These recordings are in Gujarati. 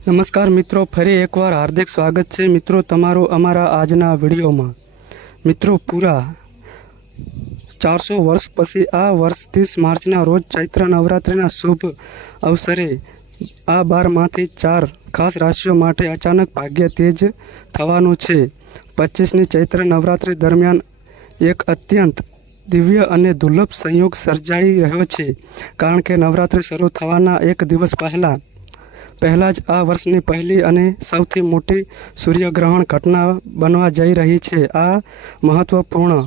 નમસ્કાર મિત્રો, ફરી એકવાર હાર્દિક સ્વાગત છે મિત્રો તમારું અમારા આજના વિડીયોમાં. મિત્રો, પૂરા ચારસો વર્ષ પછી આ વર્ષ ત્રીસ માર્ચના રોજ ચૈત્ર નવરાત્રિના શુભ અવસરે આ બારમાંથી ચાર ખાસ રાશિઓ માટે અચાનક ભાગ્ય તેજ થવાનું છે. પચીસની ચૈત્ર નવરાત્રિ દરમિયાન એક અત્યંત દિવ્ય અને દુર્લભ સંયોગ સર્જાઈ રહ્યો છે. કારણ કે નવરાત્રિ શરૂ થવાના એક દિવસ પહેલાં પહેલાં જ આ વર્ષની પહેલી અને સૌથી મોટી સૂર્યગ્રહણ ઘટના બનવા જઈ રહી છે. આ મહત્વપૂર્ણ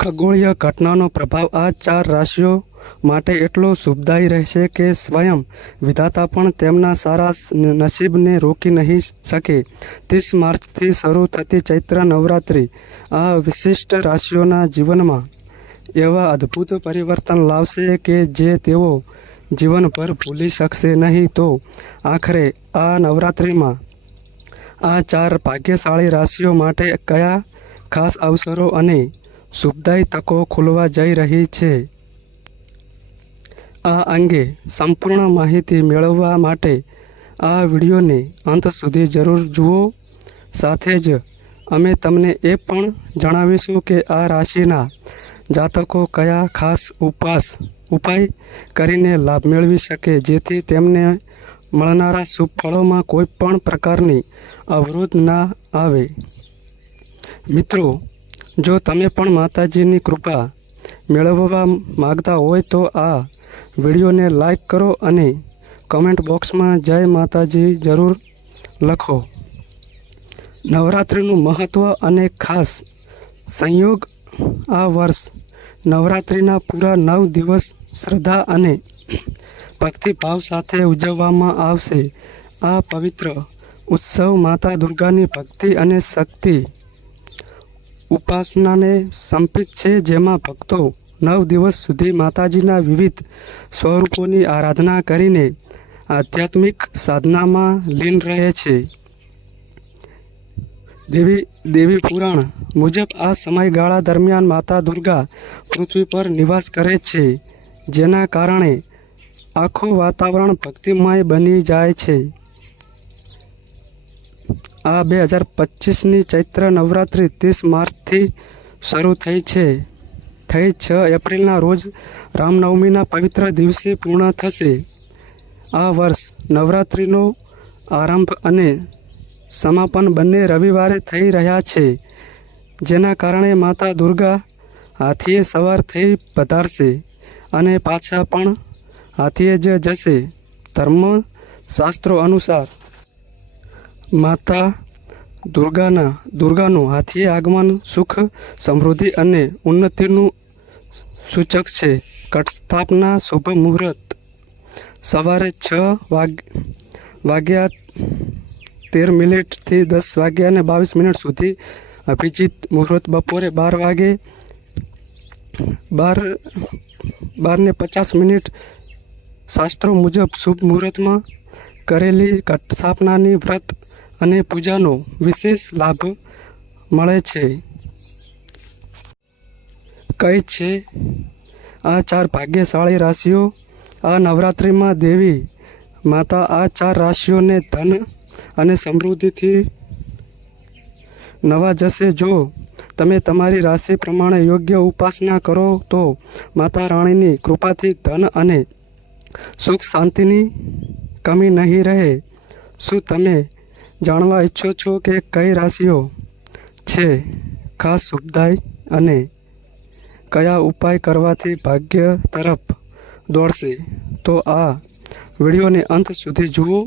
ખગોળીય ઘટનાનો પ્રભાવ આ ચાર રાશિઓ માટે એટલો શુભદાયી રહેશે કે સ્વયં વિધાતા પણ તેમના સારા નસીબને રોકી નહીં શકે. ત્રીસ માર્ચથી શરૂ થતી ચૈત્ર નવરાત્રિ આ વિશિષ્ટ રાશિઓના જીવનમાં એવા અદ્ભુત પરિવર્તન લાવશે કે જે તેઓ જીવનભર ભૂલી શકશે નહીં તો આખરે આ નવરાત્રિમાં આ ચાર ભાગ્યશાળી રાશિઓ માટે કયા ખાસ અવસરો અને શુભદાયી તકો ખુલવા જઈ રહી છે? આ અંગે સંપૂર્ણ માહિતી મેળવવા માટે આ વિડીયોને અંત સુધી જરૂર જુઓ. સાથે જ અમે તમને એ પણ જણાવીશું કે આ રાશિના જાતકો કયા ખાસ ઉપાસ, ઉપાય કરીને લાભ મેળવી શકે, જેથી તેમને મળનારા શુભ ફળોમાં કોઈ પણ પ્રકારની અવરોધ ના આવે? મિત્રો, જો તમે પણ માતાજીની કૃપા મેળવવા માગતા હોય તો આ વિડીયોને લાઈક કરો અને કમેન્ટ બોક્સમાં જય માતાજી જરૂર લખો. નવરાત્રિનું મહત્ત્વ અને ખાસ સંયોગ આ વર્ષ નવરાત્રિના પૂરા નવ દિવસ શ્રદ્ધા અને ભક્તિભાવ સાથે ઉજવવામાં આવશે. આ પવિત્ર ઉત્સવ માતા દુર્ગાની ભક્તિ અને શક્તિ ઉપાસનાને સંપિત છે, જેમાં ભક્તો નવ દિવસ સુધી માતાજીના વિવિધ સ્વરૂપોની આરાધના કરીને આધ્યાત્મિક સાધનામાં લીન રહે છે. દેવી દેવી પુરાણ મુજબ આ સમયગાળા દરમિયાન માતા દુર્ગા પૃથ્વી પર નિવાસ કરે છે, જેના કારણે આખું વાતાવરણ ભક્તિમય બની જાય છે. આ બે હજાર પચીસની ચૈત્ર નવરાત્રિ ત્રીસ માર્ચથી શરૂ થઈ છે. થઈ છ એપ્રિલના રોજ રામનવમીના પવિત્ર દિવસે પૂર્ણ થશે. આ વર્ષ નવરાત્રિનો આરંભ અને સમાપન બંને રવિવારે થઈ રહ્યા છે, જેના કારણે માતા દુર્ગા હાથીએ સવાર થઈ પધારશે અને પાછા પણ હાથીએ જ જશે. ધર્મ શાસ્ત્રો અનુસાર માતા દુર્ગાના, દુર્ગાનું હાથીએ આગમન સુખ, સમૃદ્ધિ અને ઉન્નતિનું સૂચક છે. કટ સ્થાપના શુભ મુહૂર્ત. સવારે છ વાગ, વાગ્યા તેર મિનિટથી દસ વાગ્યા અને બાવીસ મિનિટ સુધી અભિજીત મુહૂર્ત બપોરે બાર વાગે બાર બારને પચાસ મિનિટ શાસ્ત્રો મુજબ શુભ મુહૂર્તમાં કરેલી સ્થાપનાની વ્રત અને પૂજાનો વિશેષ લાભ મળે છે. કઈ છે, આ ચાર ભાગ્યશાળી રાશિઓ આ નવરાત્રિમાં દેવી માતા આ ચાર રાશિઓને ધન અને સમૃદ્ધિથી નવા જશે. જો તમે તમારી રાશિ પ્રમાણે યોગ્ય ઉપાસના કરો, તો માતા રાણીની કૃપાથી ધન અને સુખ શાંતિની કમી નહીં રહે. શું તમે જાણવા ઈચ્છો છો કે કઈ રાશિઓ છે ખાસ સુખદાય અને કયા ઉપાય કરવાથી ભાગ્ય તરફ દોડશે? તો આ વિડીયોને અંત સુધી જુઓ.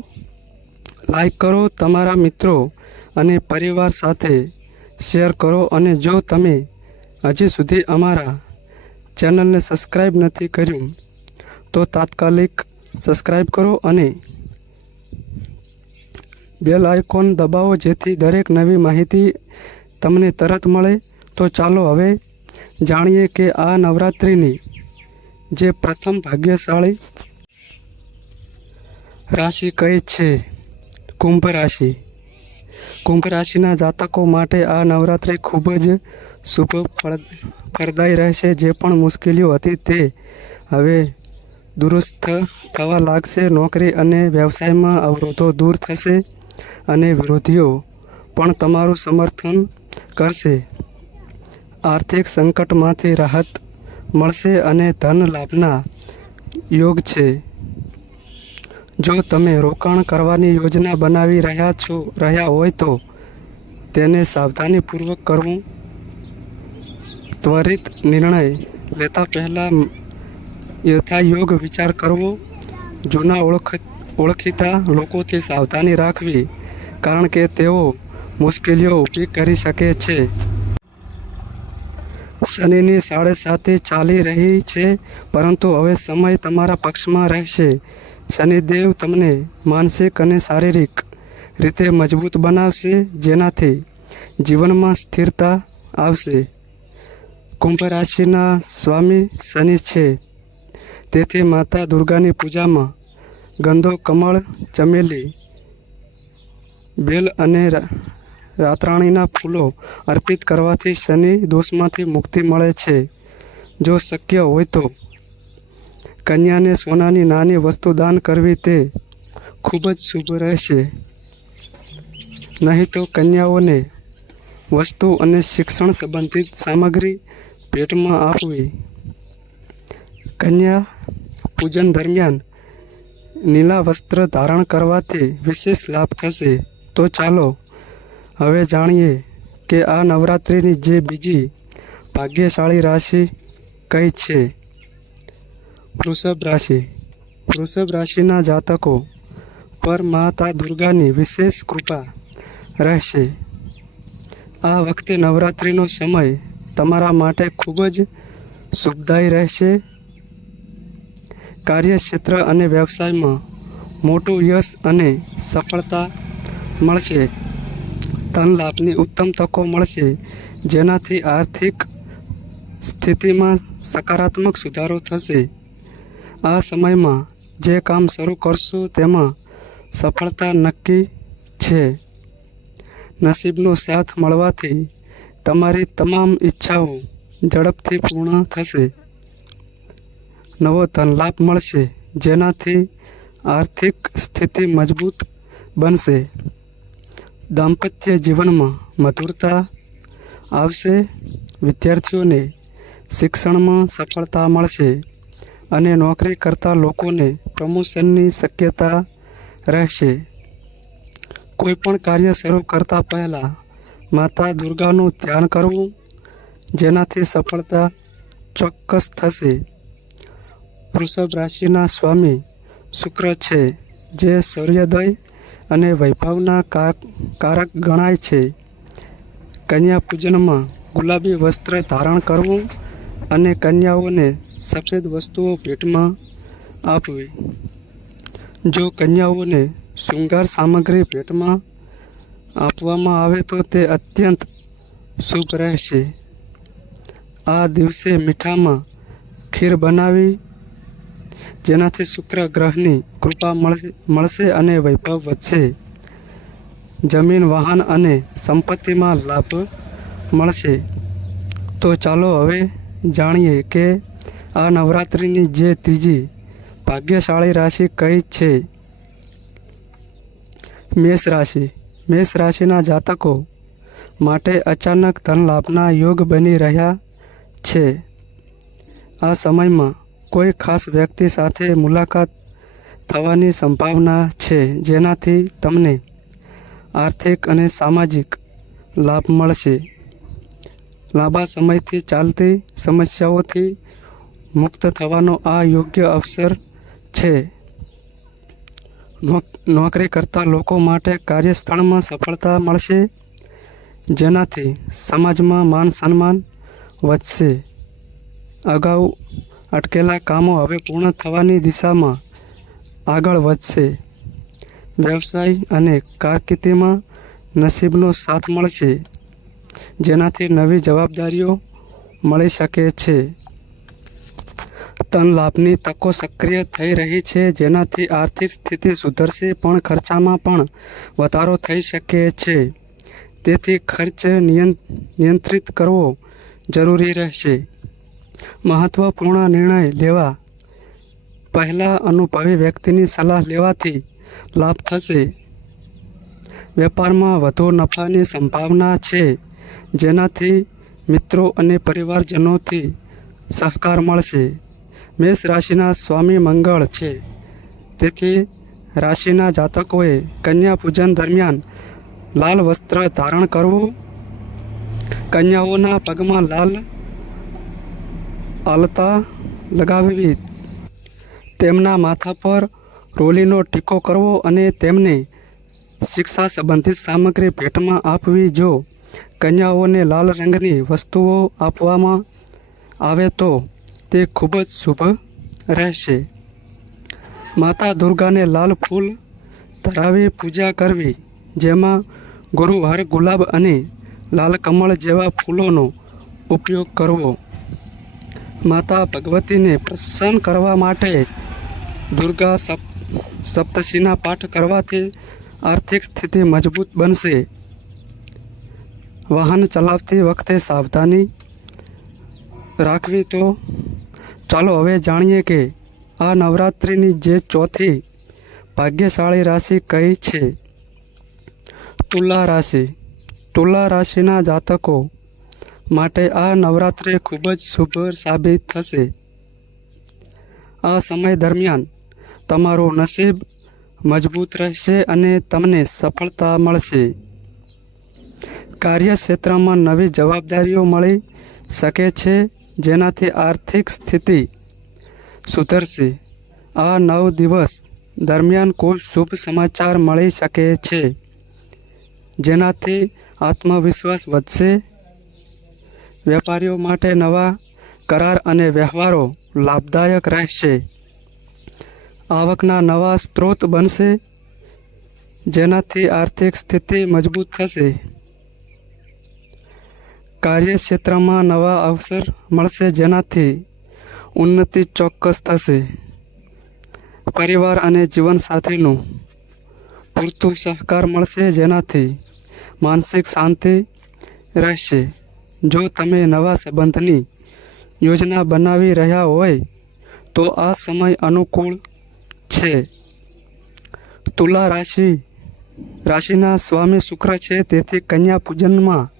લાઈક કરો તમારા મિત્રો અને પરિવાર સાથે શેર કરો અને જો તમે હજી સુધી અમારા ચેનલને સબસ્ક્રાઈબ નથી કર્યું, તો તાત્કાલિક સબસ્ક્રાઈબ કરો અને બેલ આઇકોન દબાવો જેથી દરેક નવી માહિતી તમને તરત મળે. તો ચાલો હવે જાણીએ કે આ નવરાત્રિની જે પ્રથમ ભાગ્યશાળી રાશિ કઈ છે? કુંભ રાશિ કુંભ રાશિના જાતકો માટે આ નવરાત્રિ ખૂબ જ શુભ ફળ, ફળદાયી રહેશે. જે પણ મુશ્કેલીઓ હતી તે હવે દુરુસ્ત થવા લાગશે. નોકરી અને વ્યવસાયમાં અવરોધો દૂર થશે અને વિરોધીઓ પણ તમારું સમર્થન કરશે. આર્થિક સંકટમાંથી રાહત મળશે અને ધન લાભના યોગ છે. જો તમે રોકાણ કરવાની યોજના બનાવી રહ્યા છો, રહ્યા હોય તો તેને સાવધાનીપૂર્વક કરવું. ત્વરિત નિર્ણય લેતા પહેલાં યથાયોગ વિચાર કરવો. જૂના ઓળખ, ઓળખીતા લોકોથી સાવધાની રાખવી, કારણ કે તેઓ મુશ્કેલીઓ ઊભી કરી શકે છે. શનિની સાડે સાતી ચાલી રહી છે, પરંતુ હવે સમય તમારા પક્ષમાં રહેશે. શનિદેવ તમને માનસિક અને શારીરિક રીતે મજબૂત બનાવશે, જેનાથી જીવનમાં સ્થિરતા આવશે. કુંભ રાશિના સ્વામી શનિ છે. તેથી માતા દુર્ગાની પૂજામાં ગંધો કમળ, ચમેલી, બેલ અને રાતરાણીના ફૂલો અર્પિત કરવાથી શનિ દોષમાંથી મુક્તિ મળે છે. જો શક્ય હોય તો કન્યાને સોનાની નાની વસ્તુ દાન કરવી તે ખૂબ જ શુભ રહેશે. નહીં તો કન્યાઓને વસ્તુ અને શિક્ષણ સંબંધિત સામગ્રી ભેટમાં આપવી. કન્યા પૂજન દરમિયાન નીલા વસ્ત્ર ધારણ કરવાથી વિશેષ લાભ થશે. તો ચાલો, હવે જાણીએ કે આ નવરાત્રિની જે બીજી ભાગ્યશાળી રાશિ કઈ છે? વૃષભ રાશિ. વૃષભ રાશિના જાતકો પર માતા દુર્ગાની વિશેષ કૃપા રહેશે. આ વખતે નવરાત્રિનો સમય તમારા માટે ખૂબ જ સુખદાયી રહેશે. કાર્યક્ષેત્ર અને વ્યવસાયમાં મોટું યશ અને સફળતા મળશે. ધન લાભની ઉત્તમ તકો મળશે જેનાથી આર્થિક સ્થિતિમાં સકારાત્મક સુધારો થશે. આ સમયમાં જે કામ શરૂ કરશો તેમાં સફળતા નક્કી છે. નસીબનો સાથ મળવાથી તમારી તમામ ઈચ્છાઓ ઝડપથી પૂર્ણ થશે. નવો ધનલાભ મળશે, જેનાથી આર્થિક સ્થિતિ મજબૂત બનશે. દાંપત્ય જીવનમાં મધુરતા આવશે. વિદ્યાર્થીઓને શિક્ષણમાં સફળતા મળશે. અને નોકરી કરતા લોકોને પ્રમોશનની શક્યતા રહેશે. કોઈ પણ કાર્ય શરૂ કરતા પહેલાં માતા દુર્ગાનું ધ્યાન કરવું જેનાથી સફળતા ચોક્કસ થશે. વૃષભ રાશિના સ્વામી શુક્ર છે, જે સૂર્યોદય અને વૈભવના કારક ગણાય છે. કન્યા પૂજનમાં ગુલાબી વસ્ત્ર ધારણ કરવું અને કન્યાઓને સફેદ વસ્તુઓ ભેટમાં આપવી. જો કન્યાઓને શૃંગાર સામગ્રી ભેટમાં આપવામાં આવે તો તે અત્યંત શુભ રહેશે. આ દિવસે મીઠામાં ખીર બનાવી, જેનાથી શુક્ર ગ્રહની કૃપા મળશે મળશે અને વૈભવ વધશે. જમીન, વાહન અને સંપત્તિમાં લાભ મળશે. તો ચાલો હવે જાણીએ કે આ નવરાત્રિની જે ત્રીજી ભાગ્યશાળી રાશિ કઈ છે? મેષ રાશિ. મેષ રાશિના જાતકો માટે અચાનક ધન લાભના યોગ બની રહ્યા છે. આ સમયમાં કોઈ ખાસ વ્યક્તિ સાથે મુલાકાત થવાની સંભાવના છે, જેનાથી તમને આર્થિક અને સામાજિક લાભ મળશે. લાંબા સમયથી ચાલતી સમસ્યાઓથી મુક્ત થવાનો આ યોગ્ય અવસર છે. નોક- નોકરી કરતા લોકો માટે કાર્યસ્થળમાં સફળતા મળશે, જેનાથી સમાજમાં માન સન્માન વધશે. અગાઉ અટકેલા કામો હવે પૂર્ણ થવાની દિશામાં આગળ વધશે. વ્યવસાય અને કારકિર્દીમાં નસીબનો સાથ મળશે, જેનાથી નવી જવાબદારીઓ મળી શકે છે. ધન લાભની તકો સક્રિય થઈ રહી છે, જેનાથી આર્થિક સ્થિતિ સુધરશે પણ ખર્ચામાં પણ વધારો થઈ શકે છે. તેથી ખર્ચ નિયં- નિયંત્રિત કરવો જરૂરી રહેશે. મહત્વપૂર્ણ નિર્ણય લેવા. પહેલાં અનુભવી વ્યક્તિની સલાહ લેવાથી લાભ થશે. વેપારમાં વધુ નફાની સંભાવના છે, જેનાથી મિત્રો અને પરિવારજનોથી સહકાર મળશે. મેષ રાશિના સ્વામી મંગળ છે. તેથી રાશિના જાતકોએ કન્યા પૂજન દરમિયાન લાલ વસ્ત્ર ધારણ કરવું, કન્યાઓના પગમાં લાલ આલતા લગાવવી, તેમના માથા પર રોલીનો ટીકો કરવો અને તેમને શિક્ષા સંબંધિત સામગ્રી ભેટમાં આપવી. જો કન્યાઓને લાલ રંગની વસ્તુઓ આપવામાં આવે તો તે ખૂબ જ શુભ રહેશે. માતા દુર્ગાને લાલ ફૂલ ધરાવી પૂજા કરવી, જેમાં ગુરુવાર ગુલાબ અને લાલ કમળ જેવા ફૂલોનો ઉપયોગ કરવો. માતા ભગવતીને પ્રસન્ન કરવા માટે દુર્ગા સપ, સપ્તશીના પાઠ કરવાથી આર્થિક સ્થિતિ મજબૂત બનશે. વાહન ચલાવતી વખતે સાવધાની રાખવી તો ચાલો હવે જાણીએ કે આ નવરાત્રિની જે ચોથી ભાગ્યશાળી રાશિ કઈ છે? તુલા રાશિ. તુલા રાશિના જાતકો માટે આ નવરાત્રિ ખૂબ જ શુભ સાબિત થશે. આ સમય દરમિયાન તમારું નસીબ મજબૂત રહેશે અને તમને સફળતા મળશે. કાર્યક્ષેત્રમાં નવી જવાબદારીઓ મળી શકે છે. જેનાથી આર્થિક સ્થિતિ સુધરશે. આ નવ દિવસ દરમિયાન કોઈ શુભ સમાચાર મળી શકે છે, જેનાથી આત્મવિશ્વાસ વધશે. વેપારીઓ માટે નવા કરાર અને વ્યવહારો લાભદાયક રહેશે. આવકના નવા સ્ત્રોત બનશે, જેનાથી આર્થિક સ્થિતિ મજબૂત થશે. કાર્યક્ષેત્રમાં નવા અવસર મળશે જેનાથી ઉન્નતિ ચોક્કસ થશે. પરિવાર અને જીવનસાથીનું પૂરતું સહકાર મળશે જેનાથી માનસિક શાંતિ રહેશે. જો તમે નવા સંબંધની યોજના બનાવી રહ્યા હોય, તો આ સમય અનુકૂળ છે. તુલા રાશિ, રાશિના સ્વામી શુક્ર છે, તેથી કન્યા પૂજનમાં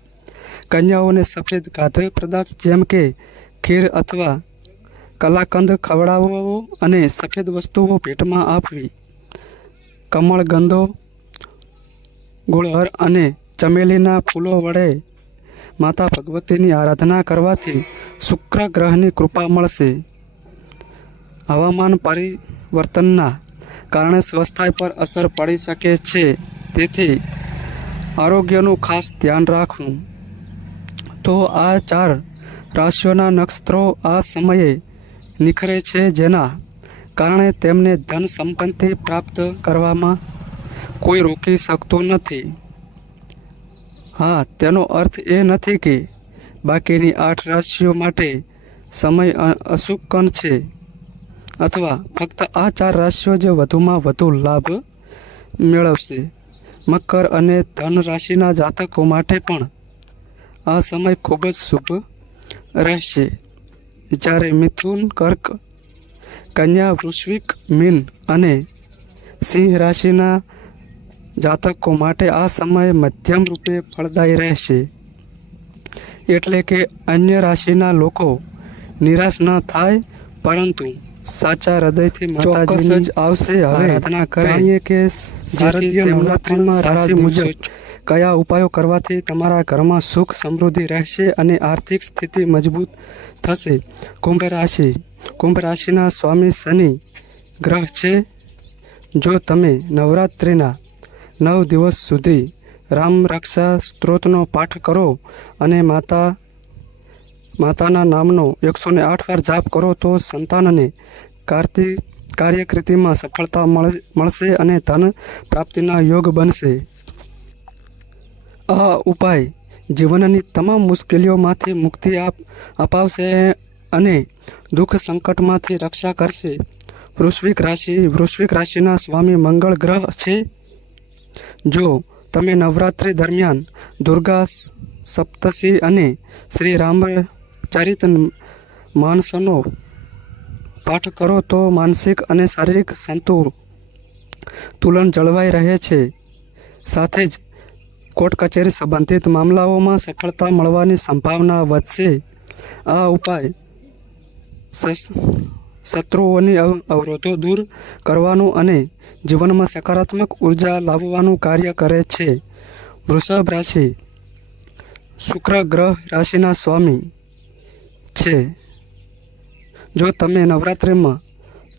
કન્યાઓને સફેદ ખાદ્ય પદાર્થ જેમ કે ખીર અથવા કલાકંદ ખવડાવવો અને સફેદ વસ્તુઓ ભેટમાં આપવી. કમળ ગંધો, ગુળહર અને ચમેલીના ફૂલો વડે માતા ભગવતીની આરાધના કરવાથી શુક્ર ગ્રહની કૃપા મળશે. હવામાન પરિવર્તનના કારણે સ્વસ્થાય પર અસર પડી શકે છે. તેથી આરોગ્યનું ખાસ ધ્યાન રાખવું. તો આ ચાર રાશિઓના નક્ષત્રો આ સમયે નિખરે છે જેના કારણે તેમને ધન સંપત્તિ પ્રાપ્ત કરવામાં કોઈ રોકી શકતું નથી. હા, તેનો અર્થ એ નથી કે બાકીની આઠ રાશિઓ માટે સમય અશુકન છે અથવા ફક્ત આ ચાર રાશિઓ જે વધુમાં વધુ લાભ મેળવશે. મકર અને ધન રાશિના જાતકો માટે પણ આ સમય ખૂબ જ શુભ રહેશે. જ્યારે મિથુન કર્ક કન્યા વૃશ્વિક મીન અને સિંહ રાશિના જાતકો માટે આ સમય મધ્યમ રૂપે ફળદાયી રહેશે. એટલે કે અન્ય રાશિના લોકો નિરાશ ન થાય પરંતુ સાચા હૃદયથી માતાજી જ આવશે. આરાધના કરીએ કે શારદીય નવરાત્રિમાં રાશિ મુજબ કયા ઉપાયો કરવાથી તમારા ઘરમાં સુખ સમૃદ્ધિ રહેશે અને આર્થિક સ્થિતિ મજબૂત થશે? કુંભ રાશિ. કુંભ રાશિના સ્વામી શનિ ગ્રહ છે. જો તમે નવરાત્રિના નવ દિવસ સુધી રામ રક્ષા સ્ત્રોતનો પાઠ કરો અને માતા, માતાના નામનો એકસો ને આઠ વાર જાપ કરો તો સંતાનને કાર્તિક કાર્યકૃતિમાં સફળતા મળ- મળશે અને ધન પ્રાપ્તિના યોગ બનશે. આ ઉપાય જીવનની તમામ મુશ્કેલીઓમાંથી મુક્તિ આપ, અપાવશે અને દુઃખ સંકટમાંથી રક્ષા કરશે. વૃશ્વિક રાશિ, વૃશ્વિક રાશિના સ્વામી મંગળ ગ્રહ છે. જો તમે નવરાત્રિ દરમિયાન દુર્ગા સપ્તશી અને શ્રી રામચરિત માનસનો પાઠ કરો તો માનસિક અને શારીરિક સંતુલન તુલન જળવાઈ રહે છે. સાથે જ કોર્ટ કચેરી સંબંધિત મામલાઓમાં સફળતા મળવાની સંભાવના વધશે. આ ઉપાય શત્રુઓની અવ- અવરોધો દૂર કરવાનું અને જીવનમાં સકારાત્મક ઊર્જા લાવવાનું કાર્ય કરે છે. વૃષભ રાશિ શુક્ર ગ્રહ રાશિના સ્વામી છે. જો તમે નવરાત્રિમાં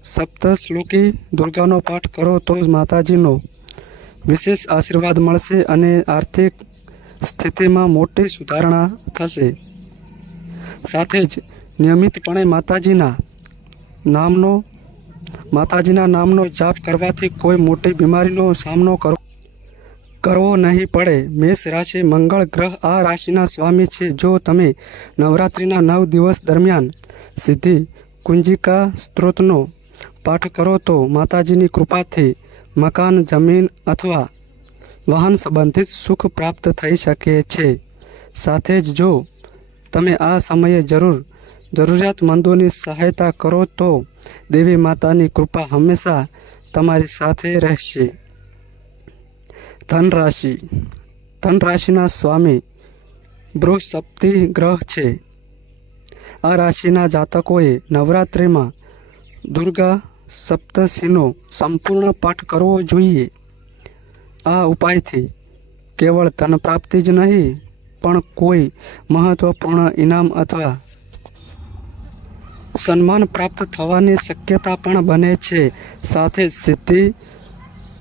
સપ્તશ્લોકી દુર્ગાનો પાઠ કરો તો માતાજીનો વિશેષ આશીર્વાદ મળશે અને આર્થિક સ્થિતિમાં મોટી સુધારણા થશે. સાથે જ નિયમિતપણે માતાજીના નામનો માતાજીના નામનો જાપ કરવાથી કોઈ મોટી બીમારીનો સામનો કરવો કરવો નહીં પડે. મેષ રાશિ મંગળ ગ્રહ આ રાશિના સ્વામી છે. જો તમે નવરાત્રિના નવ દિવસ દરમિયાન સિદ્ધિ કુંજિકા સ્ત્રોતનો પાઠ કરો તો માતાજીની કૃપાથી મકાન, જમીન અથવા વાહન સંબંધિત સુખ પ્રાપ્ત થઈ શકે છે. સાથે જ જો તમે આ સમયે જરૂર જરૂરિયાતમંદોની સહાયતા કરો તો દેવી માતાની કૃપા હંમેશા તમારી સાથે રહેશે. ધન રાશિ ધન રાશિના સ્વામી બૃહસ્પતિ ગ્રહ છે. આ રાશિના જાતકોએ નવરાત્રિમાં દુર્ગા સપ્તશીનો સંપૂર્ણ પાઠ કરવો જોઈએ. આ ઉપાયથી કેવળ ધન પ્રાપ્તિ જ નહીં, પણ કોઈ મહત્વપૂર્ણ ઇનામ અથવા સન્માન પ્રાપ્ત થવાની શક્યતા પણ બને છે. સાથે સિદ્ધિ,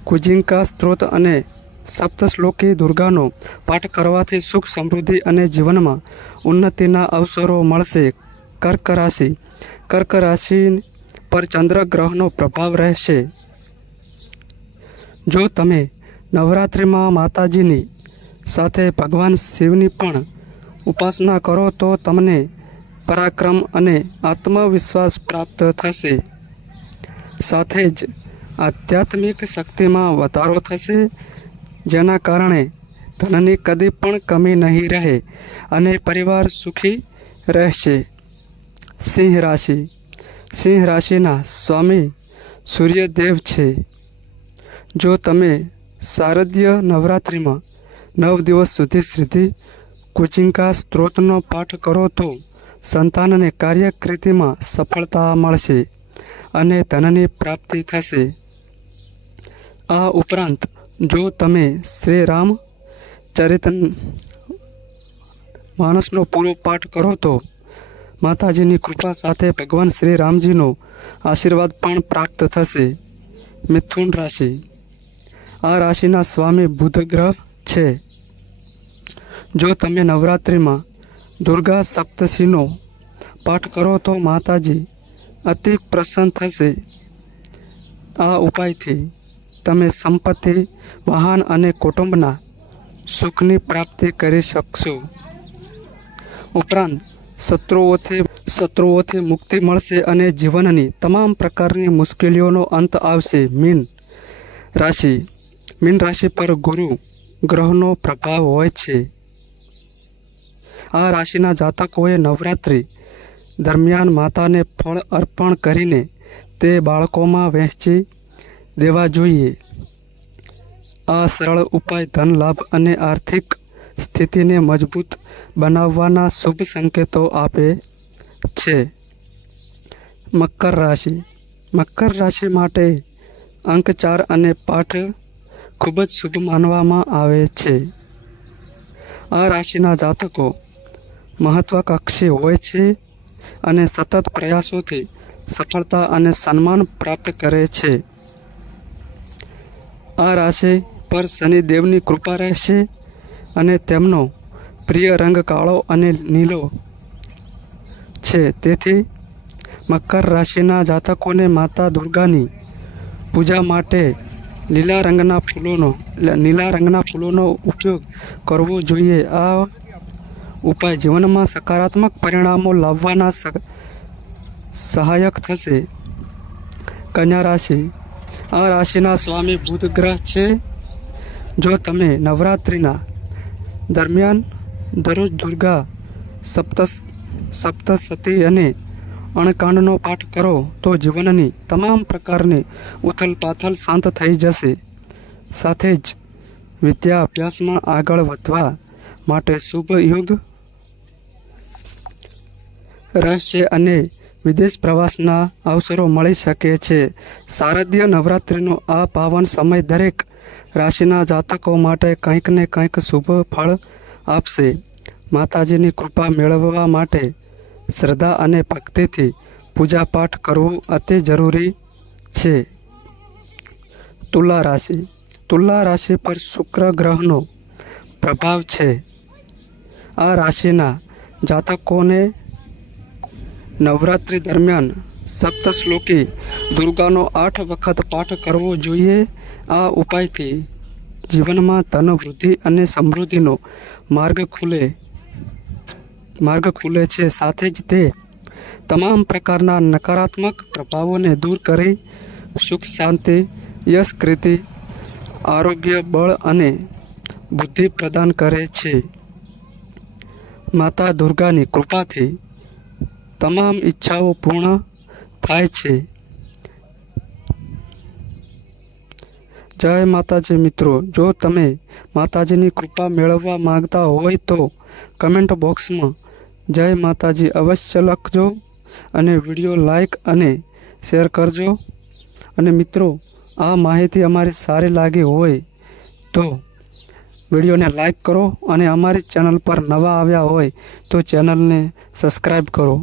કુજિંકા સ્ત્રોત અને સપ્તશ્લોકી દુર્ગાનો પાઠ કરવાથી સુખ, સમૃદ્ધિ અને જીવનમાં ઉન્નતિના અવસરો મળશે. કર્ક રાશિ. કર્ક રાશિ પર ચંદ્ર ગ્રહનો પ્રભાવ રહેશે. જો તમે નવરાત્રિમાં માતાજીની સાથે ભગવાન શિવની પણ ઉપાસના કરો તો તમને પરાક્રમ અને આત્મવિશ્વાસ પ્રાપ્ત થશે. સાથે જ આધ્યાત્મિક શક્તિમાં વધારો થશે, જેના કારણે ધનની કદી પણ કમી નહીં રહે અને પરિવાર સુખી રહેશે. સિંહ રાશિ સિંહ રાશિના સ્વામી સૂર્યદેવ છે. જો તમે શારદીય નવરાત્રિમાં નવ દિવસ સુધી સિદ્ધિ કુચિંકા સ્ત્રોતનો પાઠ કરો તો સંતાનને કાર્યકૃતિમાં સફળતા મળશે અને ધનની પ્રાપ્તિ થશે. આ ઉપરાંત જો તમે શ્રી રામ ચરિતન માણસનો પૂરો પાઠ કરો તો માતાજીની કૃપા સાથે ભગવાન શ્રી રામજીનો આશીર્વાદ પણ પ્રાપ્ત થશે. મિથુન રાશિ. આ રાશિના સ્વામી બુધ છે. જો તમે નવરાત્રિમાં દુર્ગા સપ્તશીનો પાઠ કરો તો માતાજી અતિ પ્રસન્ન થશે. આ ઉપાયથી તમે સંપત્તિ, વાહન અને કુટુંબના સુખની પ્રાપ્તિ કરી શકશો. ઉપરાંત શત્રુઓથી શત્રુઓથી મુક્તિ મળશે અને જીવનની તમામ પ્રકારની મુશ્કેલીઓનો અંત આવશે. મીન રાશિ. મીન રાશિ પર ગુરુ ગ્રહનો પ્રભાવ હોય છે. આ રાશિના જાતકોએ નવરાત્રિ દરમિયાન માતાને ફળ અર્પણ કરીને તે બાળકોમાં વહેંચી દેવા જોઈએ. આ સરળ ઉપાય ધન લાભ અને આર્થિક સ્થિતિને મજબૂત બનાવવાના શુભ સંકેતો આપે છે. મકર રાશિ. મકર રાશિ માટે અંક ચાર અને પાઠ ખૂબ જ શુભ માનવામાં આવે છે. આ રાશિના જાતકો મહત્વાકાંક્ષી હોય છે અને સતત પ્રયાસોથી સફળતા અને સન્માન પ્રાપ્ત કરે છે. આ રાશિ પર શનિદેવની કૃપા રહેશે અને તેમનો પ્રિય રંગ કાળો અને નીલો છે. તેથી મકર રાશિના જાતકોને માતા દુર્ગાની પૂજા માટે લીલા રંગના ફૂલોનો, લીલા રંગના ફૂલોનો ઉપયોગ કરવો જોઈએ. આ ઉપાય જીવનમાં સકારાત્મક પરિણામો લાવવાના સહાયક થશે. કન્યા રાશિ. આ રાશિના સ્વામી બુધ ગ્રહ છે. જો તમે નવરાત્રિના દરમિયાન દરરોજ દુર્ગા સપ્ત સપ્તસતી અને અણકાંડનો પાઠ કરો તો જીવનની તમામ પ્રકારની ઉથલ પાથલ શાંત થઈ જશે. સાથે જ વિદ્યા અભ્યાસમાં આગળ વધવા માટે શુભ યુગ રહેશે અને વિદેશ પ્રવાસના અવસરો મળી શકે છે. શારદીય નવરાત્રિનો આ પાવન સમય દરેક રાશિના જાતકો માટે કંઈક ને કંઈક શુભ ફળ આપશે. માતાજીની કૃપા મેળવવા માટે શ્રદ્ધા અને ભક્તિથી પૂજાપાઠ કરવું અતિ જરૂરી છે. તુલા રાશિ. તુલા રાશિ પર શુક્ર ગ્રહનો પ્રભાવ છે. આ રાશિના જાતકોને નવરાત્રિ દરમિયાન સપ્તશ્લોકી દુર્ગાનો આઠ વખત પાઠ કરવો જોઈએ. આ ઉપાયથી જીવનમાં ધન વૃદ્ધિ અને સમૃદ્ધિનો માર્ગ ખુલે માર્ગ ખુલે છે. સાથે જ તે તમામ પ્રકારના નકારાત્મક પ્રભાવોને દૂર કરી સુખ, શાંતિ, યશ આરોગ્ય, બળ અને બુદ્ધિ પ્રદાન કરે છે. માતા દુર્ગાની કૃપાથી તમામ ઈચ્છાઓ પૂર્ણ થાય છે. જય માતાજી મિત્રો, જો તમે માતાજીની કૃપા મેળવવા માંગતા હોય તો કમેન્ટ બોક્સમાં જય માતાજી અવશ્ય લખજો અને વીડિયો લાઈક અને શેર કરજો. અને મિત્રો, આ માહિતી અમારી સારી લાગી હોય તો વિડીયોને લાઈક કરો અને અમારી ચેનલ પર નવા આવ્યા હોય તો ચેનલને સબસ્ક્રાઈબ કરો.